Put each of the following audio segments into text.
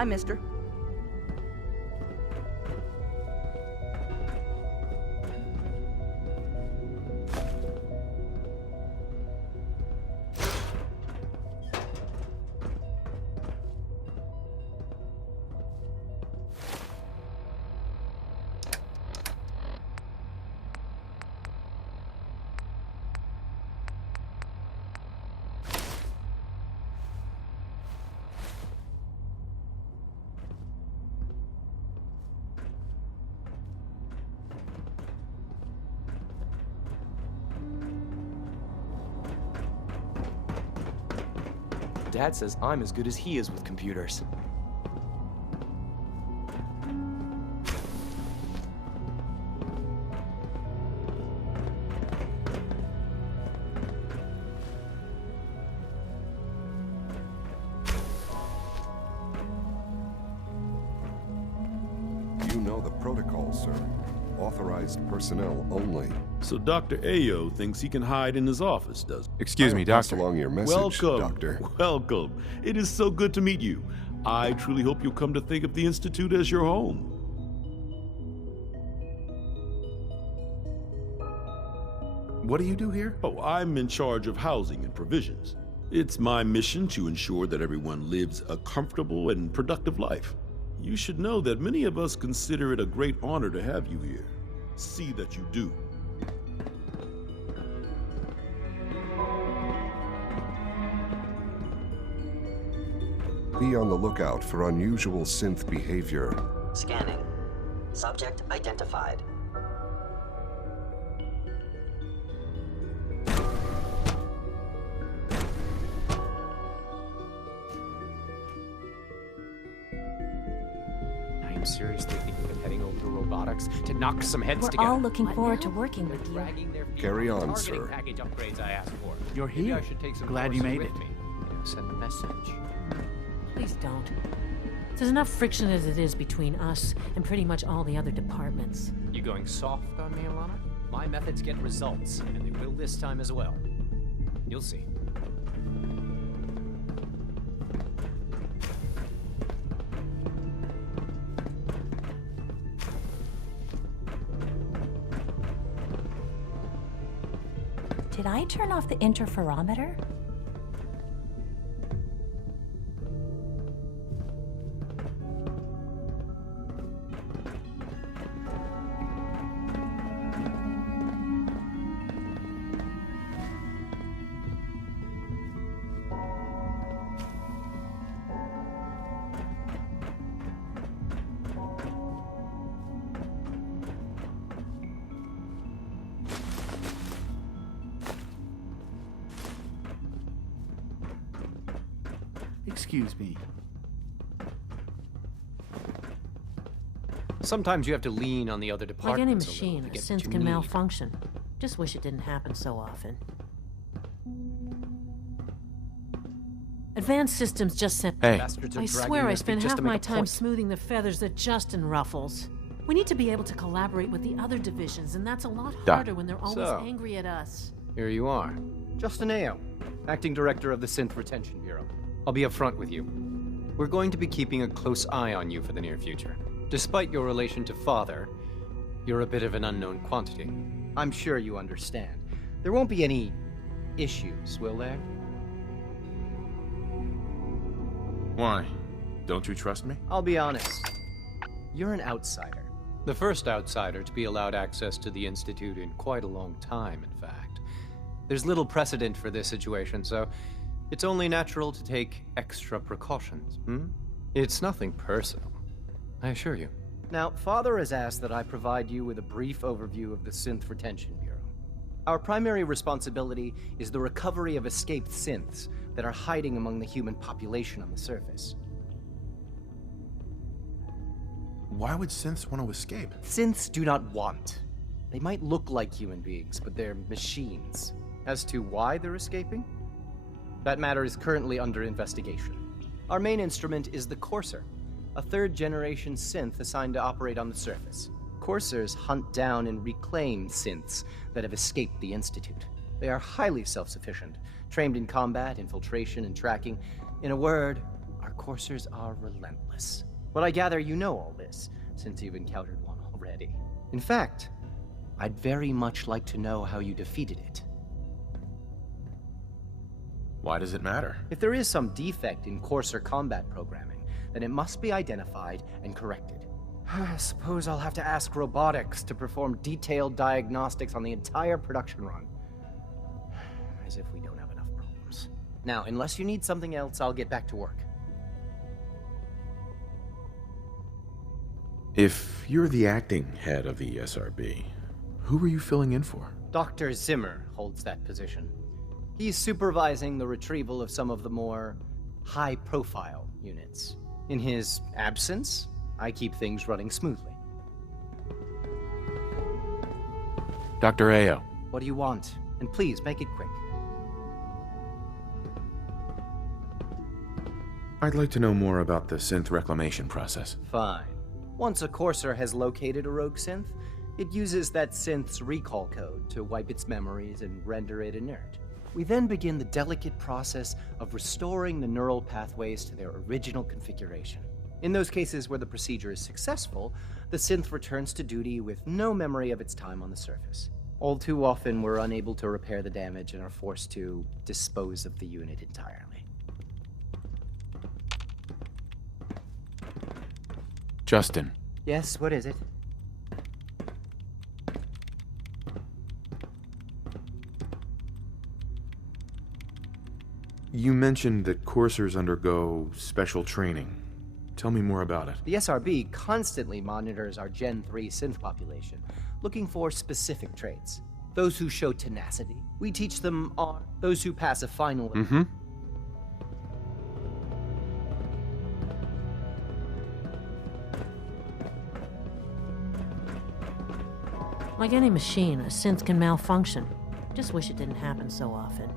Hi, mister. Dad says I'm as good as he is with computers. You know the protocol, sir. Authorized personnel only. So Dr. Ayo thinks he can hide in his office, does he? Excuse me, Pass Doctor. along your message, Welcome, Doctor. welcome. It is so good to meet you. I truly hope you'll come to think of the Institute as your home. What do you do here? Oh, I'm in charge of housing and provisions. It's my mission to ensure that everyone lives a comfortable and productive life. You should know that many of us consider it a great honor to have you here. See that you do. Be on the lookout for unusual synth behavior. Scanning. Subject identified. I'm seriously thinking of heading over to robotics to knock some heads We're together. all looking forward to working with you. Dragging their feet Carry on the on, targeting sir. package upgrades I asked for. You're Maybe here. I should take some Glad you courses made with it. me. Send a message. Please don't. There's enough friction as it is between us and pretty much all the other departments. You going soft on me, Alana? My methods get results, and they will this time as well. You'll see. Did I turn off the interferometer? Excuse me. Sometimes you have to lean on the other Like departments any a little machine, to a get synth what you can need. malfunction. Just wish it didn't happen so often. Advanced Systems just sent... Hey, Bastards are I dragging swear their I feet spend just half to make my a time point. smoothing the feathers that Justin ruffles. We need to be able to collaborate with the other divisions, and that's a lot Doc. harder when they're always So. angry at us. Here you are. Justin Ayo, Acting Director of the Synth Retention Bureau. I'll be upfront with you. We're going to be keeping a close eye on you for the near future. Despite your relation to Father, you're a bit of an unknown quantity. I'm sure you understand. There won't be any issues, will there? why? Don't you trust me? I'll be honest. You're an outsider. The first outsider to be allowed access to the Institute in quite a long time, in fact. There's little precedent for this situation, so it's only natural to take extra precautions, It's nothing personal, I assure you. Now, Father has asked that I provide you with a brief overview of the Synth Retention Bureau. Our primary responsibility is the recovery of escaped synths that are hiding among the human population on the surface. Why would synths want to escape? Synths do not want. They might look like human beings, but they're machines. As to why they're escaping? That matter is currently under investigation. Our main instrument is the Courser, a third-generation synth assigned to operate on the surface. Coursers hunt down and reclaim synths that have escaped the Institute. They are highly self-sufficient, trained in combat, infiltration, and tracking. In a word, our coursers are relentless. But I gather you know all this, since you've encountered one already. In fact, I'd very much like to know how you defeated it. Why does it matter? If there is some defect in courser combat programming, then it must be identified and corrected. I suppose I'll have to ask robotics to perform detailed diagnostics on the entire production run. As if we don't have enough problems. Now, unless you need something else, I'll get back to work. If you're the acting head of the SRB, who are you filling in for? Dr. Zimmer holds that position. He's supervising the retrieval of some of the more high-profile units. In his absence, I keep things running smoothly. Dr. Ayo. What do you want? And please, make it quick. I'd like to know more about the synth reclamation process. Fine. Once a courser has located a rogue synth, it uses that synth's recall code to wipe its memories and render it inert. We then begin the delicate process of restoring the neural pathways to their original configuration. In those cases where the procedure is successful, the synth returns to duty with no memory of its time on the surface. All too often, we're unable to repair the damage and are forced to dispose of the unit entirely. Justin. Yes, what is it? You mentioned that coursers undergo special training. Tell me more about it. The SRB constantly monitors our Gen 3 synth population, looking for specific traits. Those who show tenacity, we teach them on. Those who pass a final... Like any machine, a synth can malfunction. Just wish it didn't happen so often.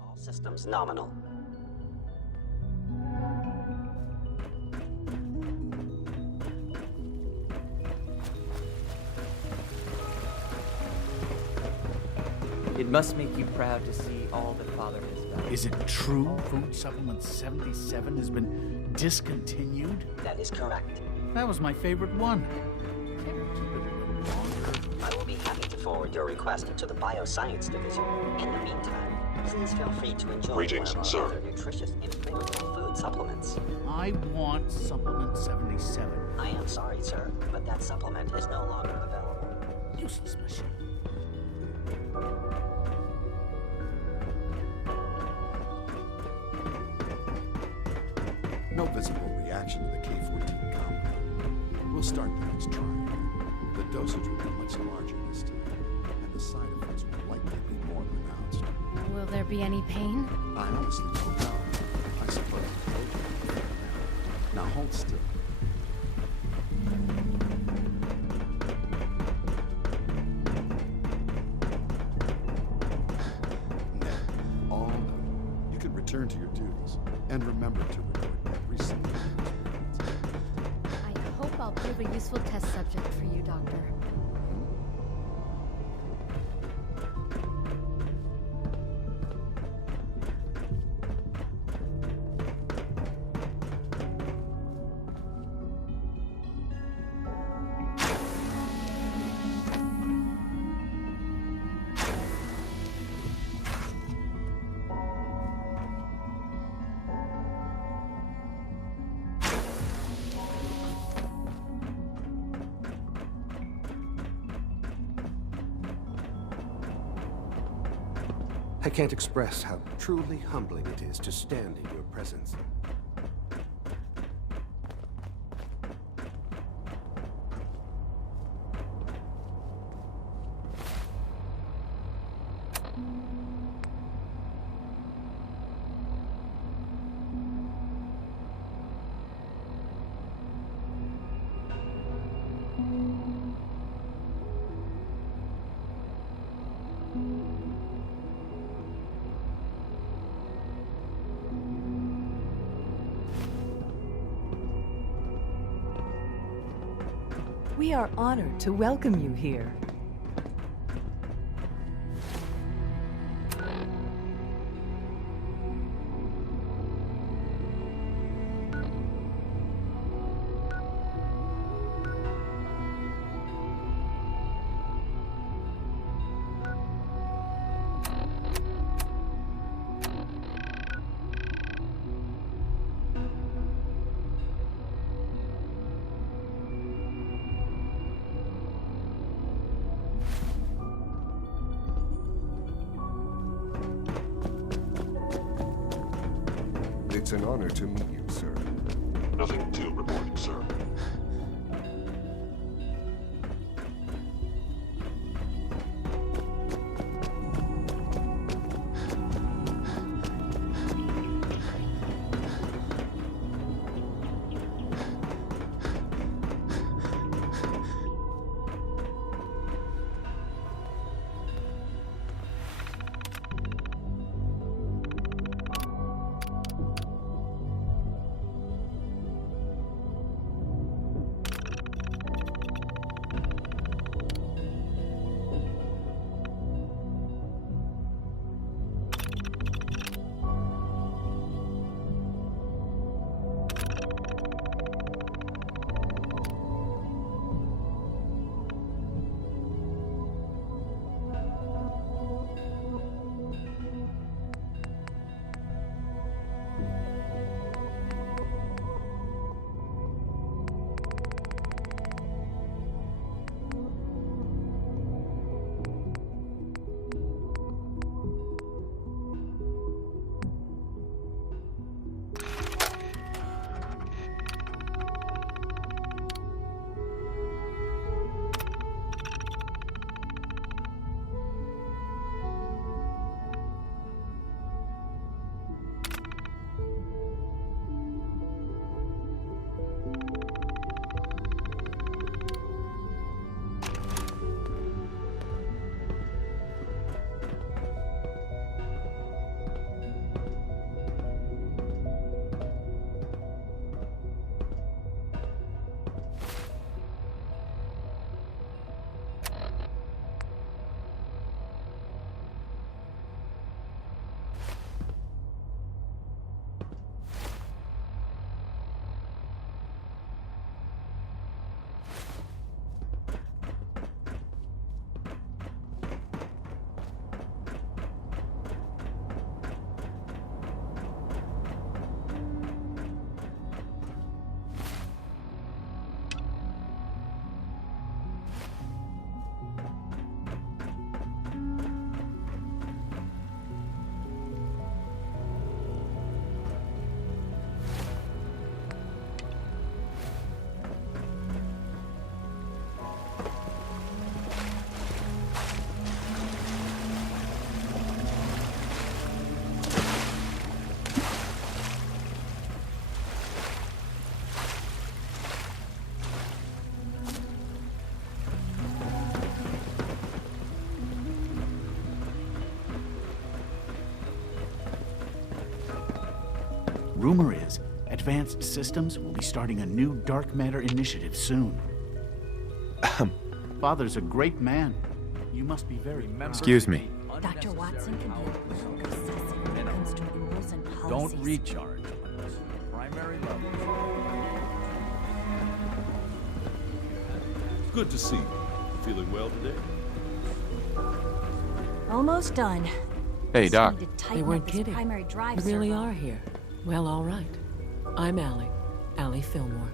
All systems nominal. It must make you proud to see all that Father has done. Is it true Food Supplement 77 has been discontinued? That is correct. That was my favorite one. Can't we keep it a little longer? I will be happy to forward your request to the Bioscience Division. In the meantime, please feel free to enjoy Greetings, one of sir. our other nutritious and flavorful food supplements. I want Supplement 77. I am sorry, sir, but that supplement is no longer available. Useless machine. No visible reaction to the K-14 compound. We'll start the next trial. The dosage will be much larger this time, and the side effects will likely be more pronounced. Will there be any pain? I honestly don't know. I suppose I told you. Now hold still. All done. You can return to your duties, and remember to record every single I hope I'll prove a useful test subject for you, Doctor. I can't express how truly humbling it is to stand in your presence. We are honored to welcome you here. It's an honor to meet you, sir. Nothing to report, sir. Rumor is, Advanced Systems will be starting a new dark matter initiative soon. Father's a great man. You must be very proud. Excuse me. Dr. Watson can be obsessive when it comes to rules and policies. Don't recharge. Primary level. Good to see you. Feeling well today? Almost done. Hey, Doc. They weren't kidding. Primary drive You really servo. are here. Well, all right. I'm Allie Fillmore.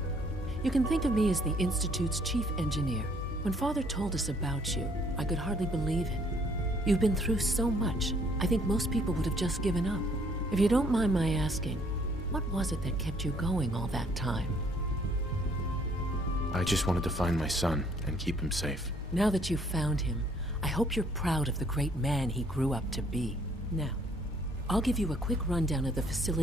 You can think of me as the Institute's chief engineer. When Father told us about you, I could hardly believe it. You've been through so much, I think most people would have just given up. If you don't mind my asking, what was it that kept you going all that time? I just wanted to find my son and keep him safe. Now that you've found him, I hope you're proud of the great man he grew up to be. Now, I'll give you a quick rundown of the facility